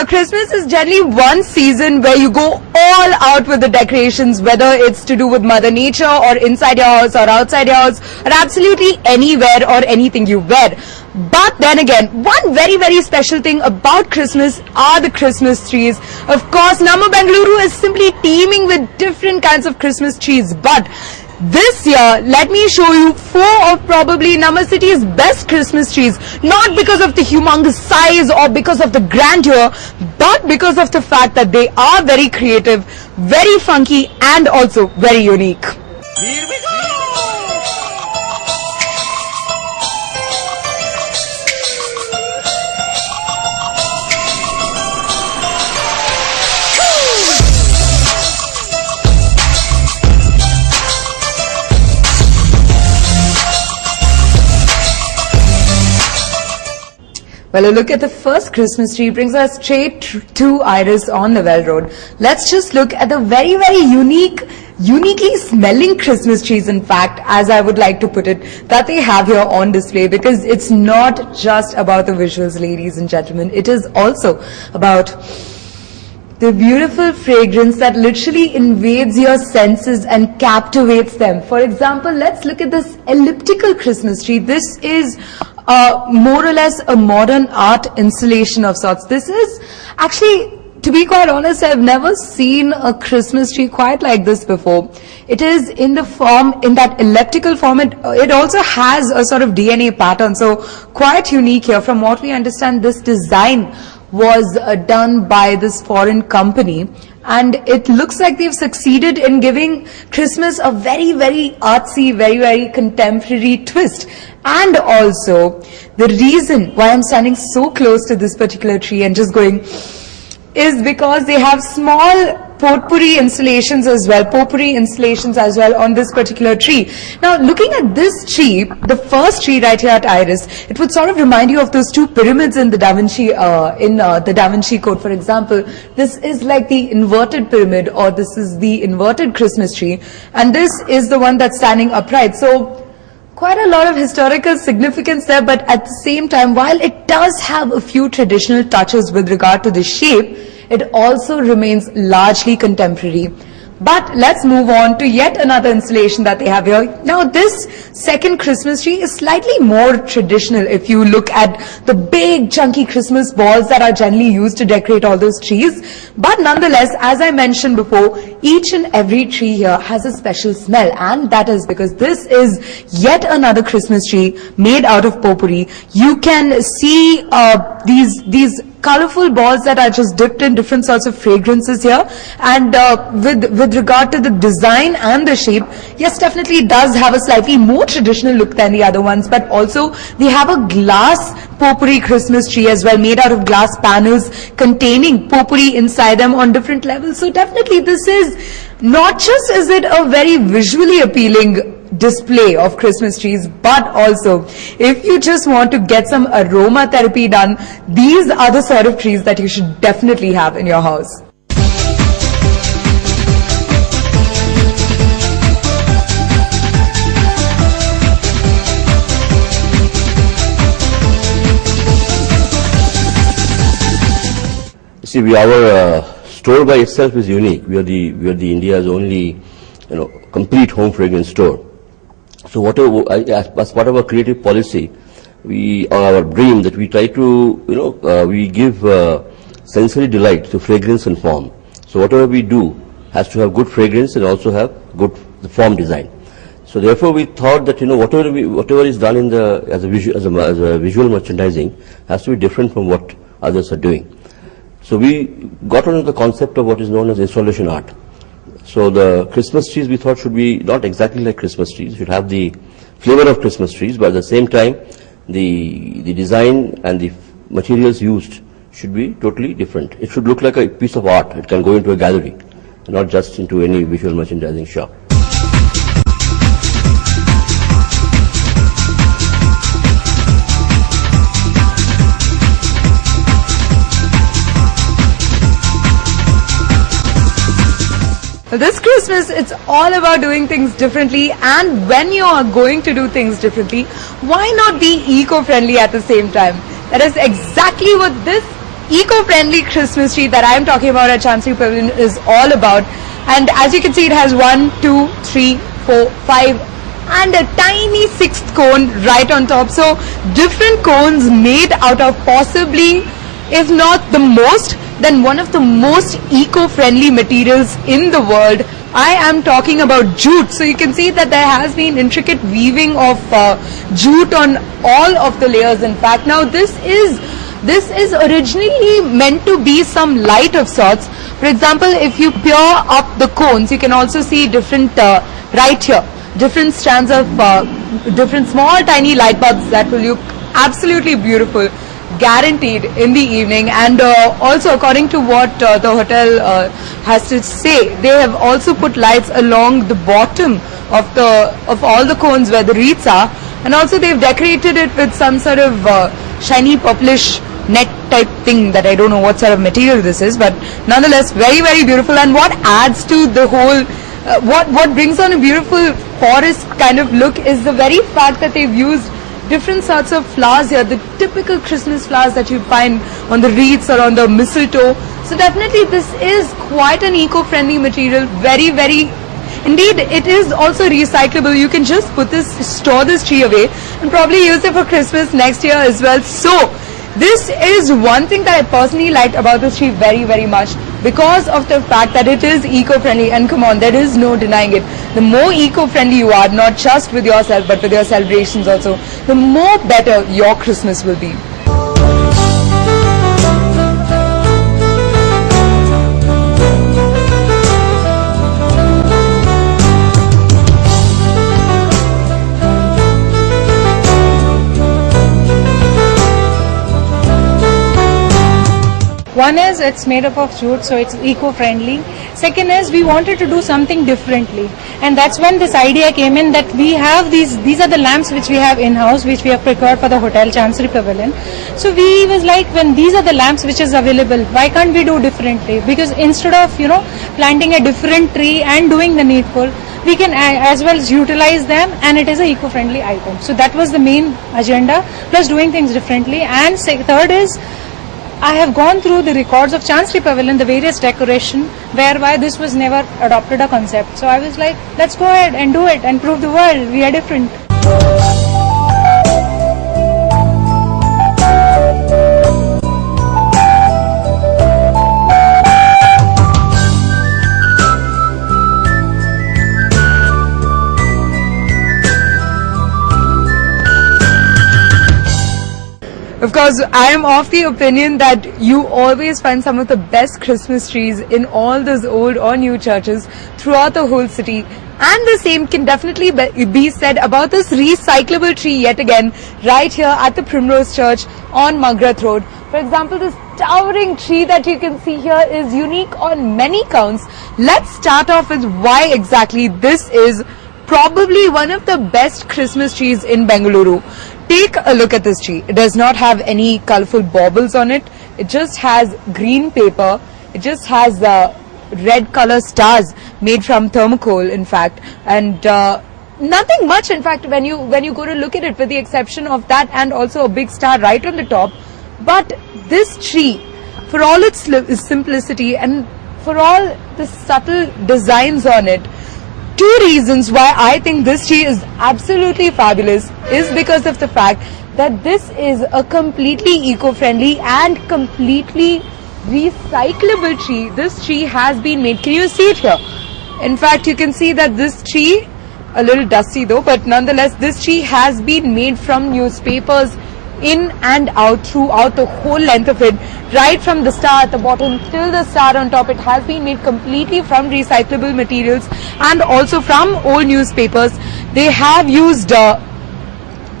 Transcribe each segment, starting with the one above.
Now, Christmas is generally one season where you go all out with the decorations, whether it's to do with Mother Nature or inside your house or outside your house or absolutely anywhere or anything you wear. But then again, one very, very special thing about Christmas are the Christmas trees. Of course, Nama Bengaluru is simply teeming with different kinds of Christmas trees. But this year, let me show you 4 of probably Nama City's best Christmas trees. Not because of the humongous size or because of the grandeur, but because of the fact that they are very creative, very funky and also very unique. Here we go! Well, a look at the first Christmas tree brings us straight to Iris on Novell Road. Let's just look at the very, very uniquely smelling Christmas trees, in fact, as I would like to put it, that they have here on display, because it's not just about the visuals, ladies and gentlemen. It is also about the beautiful fragrance that literally invades your senses and captivates them. For example, let's look at this elliptical Christmas tree. This is more or less a modern art installation of sorts. This is actually, to be quite honest, I've never seen a Christmas tree quite like this before. It is in the form, in that elliptical form. It also has a sort of DNA pattern, so quite unique here. From what we understand, this design was done by this foreign company, and it looks like they've succeeded in giving Christmas a very, very artsy, very, very contemporary twist. And also, the reason why I'm standing so close to this particular tree and just going is because they have small potpourri installations as well, on this particular tree. Now, looking at this tree, the first tree right here at Iris, it would sort of remind you of those 2 pyramids in the Da Vinci, the Da Vinci Code. For example, this is like the inverted pyramid, or this is the inverted Christmas tree, and this is the one that's standing upright. So, quite a lot of historical significance there, but at the same time, while it does have a few traditional touches with regard to the shape, it also remains largely contemporary. But let's move on to yet another installation that they have here. Now, this second Christmas tree is slightly more traditional if you look at the big chunky Christmas balls that are generally used to decorate all those trees. But nonetheless, as I mentioned before, each and every tree here has a special smell, and that is because this is yet another Christmas tree made out of potpourri. You can see these colorful balls that are just dipped in different sorts of fragrances here, and with regard to the design and the shape, yes, definitely it does have a slightly more traditional look than the other ones, but also they have a glass potpourri Christmas tree as well, made out of glass panels containing potpourri inside them on different levels. So definitely this is not just is it a very visually appealing display of Christmas trees, but also if you just want to get some aroma therapy done, these are the sort of trees that you should definitely have in your house. See, our store by itself is unique. We are the India's only, complete home fragrance store. So whatever, as part of our creative policy, our dream that we try to, we give sensory delight to fragrance and form. So whatever we do has to have good fragrance and also have good form design. So therefore, we thought that whatever is done in as a visual merchandising has to be different from what others are doing. So we got on the concept of what is known as installation art. So the Christmas trees we thought should be not exactly like Christmas trees. Should have the flavor of Christmas trees, but at the same time, the design and the materials used should be totally different. It should look like a piece of art. It can go into a gallery, not just into any visual merchandising shop. This Christmas, it's all about doing things differently, and when you are going to do things differently, why not be eco-friendly at the same time? That is exactly what this eco-friendly Christmas tree that I am talking about at Chancery Pavilion is all about. And as you can see, it has 1, 2, 3, 4, 5 and a tiny 6th cone right on top. So different cones made out of possibly, if not the most, then one of the most eco-friendly materials in the world. I am talking about jute. So you can see that there has been intricate weaving of jute on all of the layers. In fact, now this is originally meant to be some light of sorts. For example, if you peer up the cones, you can also see different right here, different strands of different small tiny light bulbs that will look absolutely beautiful, guaranteed in the evening. And also, according to what the hotel has to say, they have also put lights along the bottom of all the cones where the wreaths are, and also they've decorated it with some sort of shiny purplish net type thing that I don't know what sort of material this is, but nonetheless very, very beautiful. And what adds to the whole what brings on a beautiful forest kind of look is the very fact that they've used different sorts of flowers here, the typical Christmas flowers that you find on the wreaths or on the mistletoe. So definitely this is quite an eco-friendly material, very, very. Indeed, it is also recyclable. You can just store this tree away and probably use it for Christmas next year as well. So this is one thing that I personally liked about this tree very, very much, because of the fact that it is eco-friendly. And come on, there is no denying it. The more eco-friendly you are, not just with yourself but with your celebrations also, the more better your Christmas will be. One is it's made up of jute, so it's eco-friendly. Second is we wanted to do something differently, and that's when this idea came in that we have these are the lamps which we have in-house, which we have procured for the hotel Chancery Pavilion. So we was like, when these are the lamps which is available, why can't we do differently? Because instead of planting a different tree and doing the needful, we can as well utilize them, and it is a eco-friendly item. So that was the main agenda, plus doing things differently. And third is, I have gone through the records of Chancery Pavilion, the various decoration, whereby this was never adopted a concept. So I was like, let's go ahead and do it and prove the world we are different. Of course, I am of the opinion that you always find some of the best Christmas trees in all those old or new churches throughout the whole city. And the same can definitely be said about this recyclable tree yet again, right here at the Primrose Church on Magrath Road. For example, this towering tree that you can see here is unique on many counts. Let's start off with why exactly this is probably one of the best Christmas trees in Bengaluru. Take a look at this tree. It does not have any colorful baubles on it. It just has green paper. It just has red color stars made from thermocol, in fact, and nothing much. In fact, when you go to look at it, with the exception of that and also a big star right on the top. But this tree, for all its simplicity and for all the subtle designs on it, two reasons why I think this tree is absolutely fabulous is because of the fact that this is a completely eco-friendly and completely recyclable tree. This tree has been made. Can you see it here? In fact, you can see that this tree, a little dusty though, but nonetheless, this tree has been made from newspapers in and out throughout the whole length of it, right from the star at the bottom till the star on top. It has been made completely from recyclable materials and also from old newspapers. They have used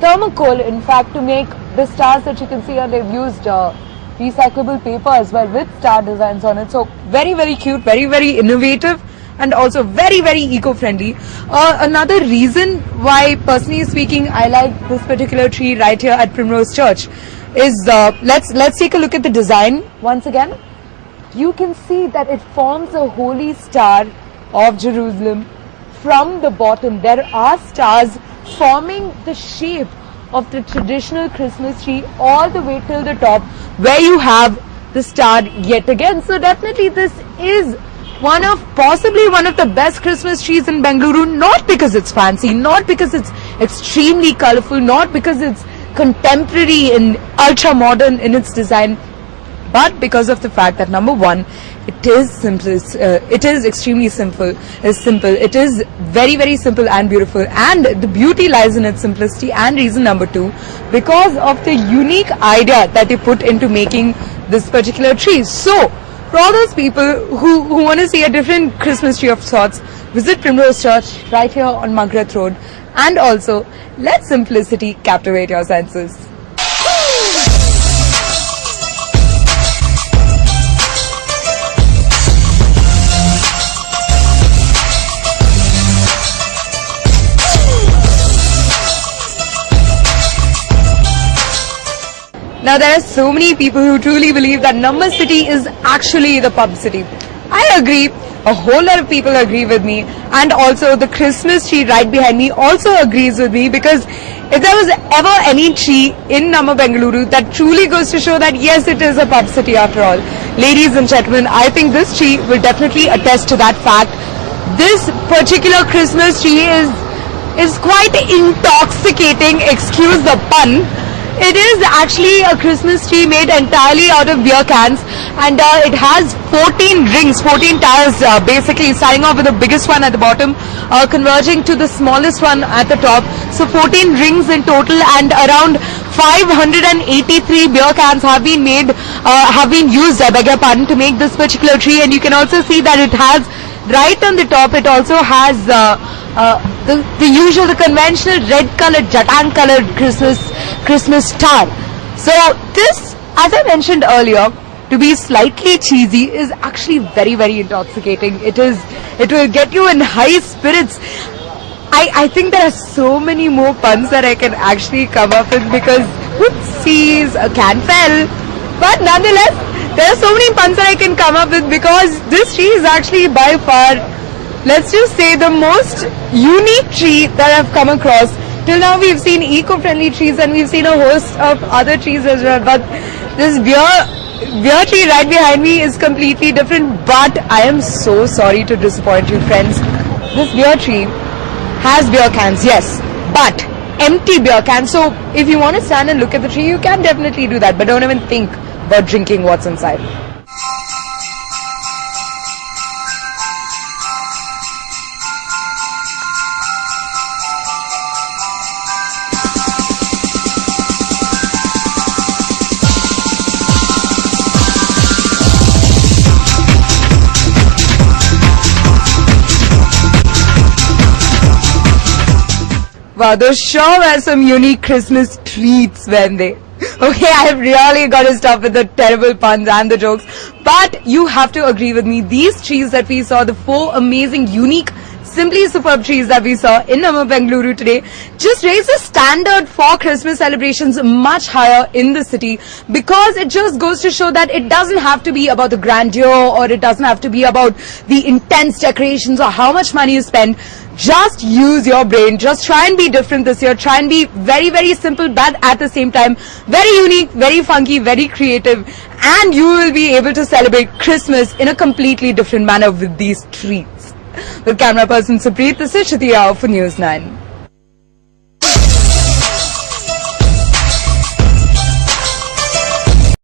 thermocol, in fact, to make the stars that you can see here. They've used recyclable paper as well with star designs on it. So very, very cute, very, very innovative, and also very, very eco-friendly. Another reason why, personally speaking, I like this particular tree right here at Primrose Church is, let's take a look at the design once again. You can see that it forms a holy star of Jerusalem from the bottom. There are stars forming the shape of the traditional Christmas tree all the way till the top, where you have the star yet again. So definitely this is possibly one of the best Christmas trees in Bengaluru, not because it's fancy, not because it's extremely colorful, not because it's contemporary and ultra modern in its design, but because of the fact that number one, it is simple. It is extremely simple. It is very, very simple and beautiful, and the beauty lies in its simplicity. And reason number two, because of the unique idea that they put into making this particular tree. So, for all those people who want to see a different Christmas tree of sorts, visit Primrose Church right here on Magrath Road, and also let simplicity captivate your senses. Now there are so many people who truly believe that Number City is actually the pub city. I agree, a whole lot of people agree with me, and also the Christmas tree right behind me also agrees with me, because if there was ever any tree in Namma Bengaluru, that truly goes to show that yes, it is a pub city after all. Ladies and gentlemen, I think this tree will definitely attest to that fact. This particular Christmas tree is quite intoxicating, excuse the pun. It is actually a Christmas tree made entirely out of beer cans, and it has 14 rings, 14 tires, basically starting off with the biggest one at the bottom, converging to the smallest one at the top. So 14 rings in total, and around 583 beer cans have been used, I beg your pardon, to make this particular tree. And you can also see that it has, right on the top, it also has the conventional red colored, jatan colored Christmas star. So this, as I mentioned earlier, to be slightly cheesy, is actually very, very intoxicating. It will get you in high spirits. I think there are so many more puns that I can actually come up with, because whoopsies, a can fell. But nonetheless, there are so many puns that I can come up with, because this tree is actually by far, let's just say, the most unique tree that I've come across. Till now we've seen eco-friendly trees and we've seen a host of other trees as well, but this beer tree right behind me is completely different. But I am so sorry to disappoint you, friends. This beer tree has beer cans, yes, but empty beer cans. So if you want to stand and look at the tree, you can definitely do that, but don't even think about drinking what's inside. Wow, those sure were some unique Christmas treats, weren't they? Okay, I have really got to stop with the terrible puns and the jokes. But you have to agree with me, these trees that we saw, the 4 amazing, unique, simply superb trees that we saw in Namma Bengaluru today, just raise the standard for Christmas celebrations much higher in the city, because it just goes to show that it doesn't have to be about the grandeur, or it doesn't have to be about the intense decorations or how much money you spend. Just use your brain. Just try and be different this year. Try and be very, very simple, but at the same time, very unique, very funky, very creative. And you will be able to celebrate Christmas in a completely different manner with these treats. With camera person Supreet, this is Shruti Rao for News 9.